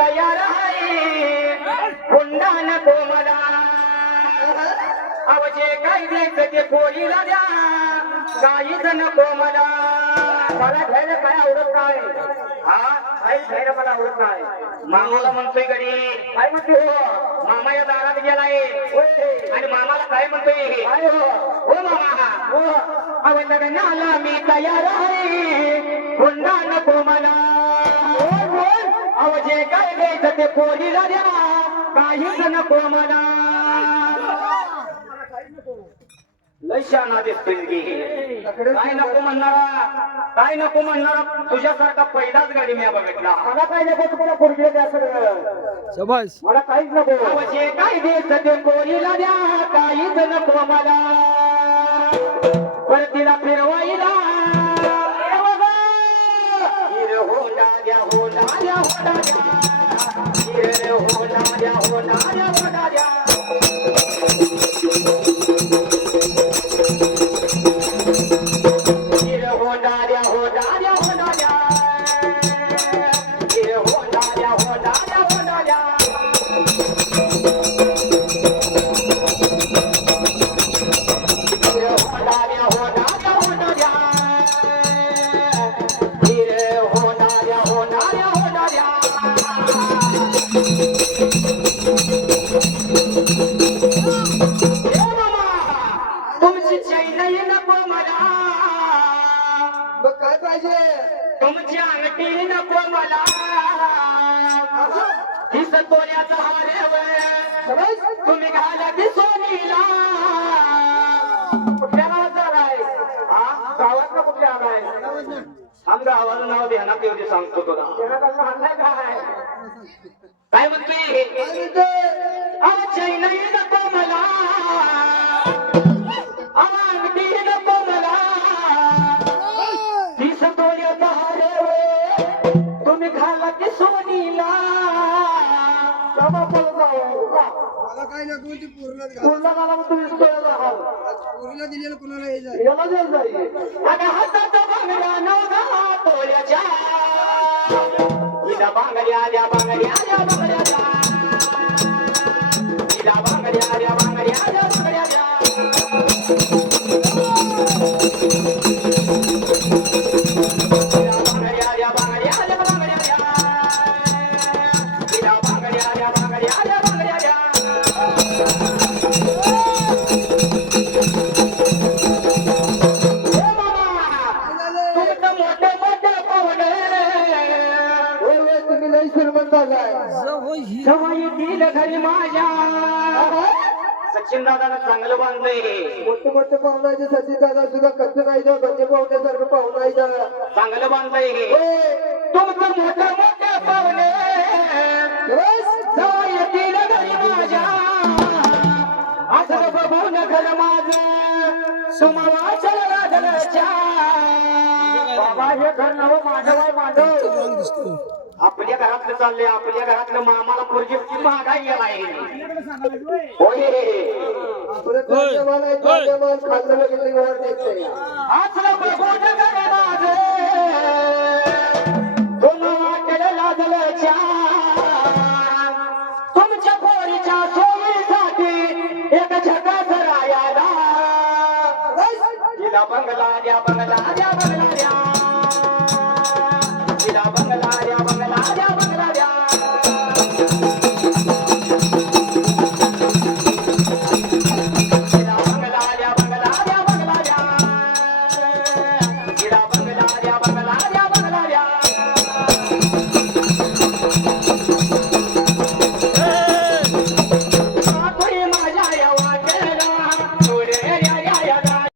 तयार आहे. कोंडा नको मला अवजे काय द्यायचं ते पोरीला द्या. काहीच नको मला मला घ्यायला काय आवडत काय हा काही घ्यायला मला आवडत नाही. मामाला म्हणतोय गडी काय म्हणतो हो? मामा या दारात गेलाय. आणि मामाला काय म्हणतोय? काय हो? हो मामा. हो अवलग्नाला मी तयार आहे. हुंडा नको मला अहो जे काय द्यायचं ते पोरीला द्या. काहीच नको मला. लय शहाणा दिसतोय की. काय नको म्हणणारा? काय नको म्हणणारा? तुझ्यासारखा पहिलाच गाडी मी बघितला. मला काय नको? तुम्हाला द्या सगळं. मला काहीच नको. जे काय द्यायचं ते पोरीला द्या. काहीच नको मला. फिरवायला! हिर होंडा द्या होंडा द्या होंडा. द्या मला. मग काय पाहिजे. तुमची अंगठी नको मला. ही सतोऱ्याचा हार तुम्ही घाला ती सोनीला. कुठल्या गावात जाणार हा? गावात ना कुठल्या आलाय आम गावाचं नाव ध्यानात येऊ दे सांगतो तुला. काय काय म्हणतोय? मला काय नको ती पूर्णच घाल. पूर्ण मला तुम्ही पूर्ण दिलेलं कुणाला जाईल याला जाईल. आता हातात बांगड्या बांगड्या द्या बांगड्या द्या बांगड्या. द्या येतील घरी माझ्या सचिन दादाला चांगलं बांधलंय. मोठे मोठे पाहुणाचे सचिन दादा सुद्धा कसं नाही जाऊ गंजे पाहुण्यासारखं पाहुणा आहे का? चांगलं बांधलंय. तुमचं मोठं मोठं पाहुणे. जेव्हा येतील घरी माझ्या असं बघून घर माझं. सुमावाच्या राधनाच्या बाबा हे घर नवं माधव आहे माधव. आपल्या घरातलं चाललंय आपल्या घरातलं मामाला पोरगी महागाई आहे होय. असलं बघून तुमच्या पोरीच्या सोयीसाठी एक बंगला द्या बंगला द्या बंगला द्या.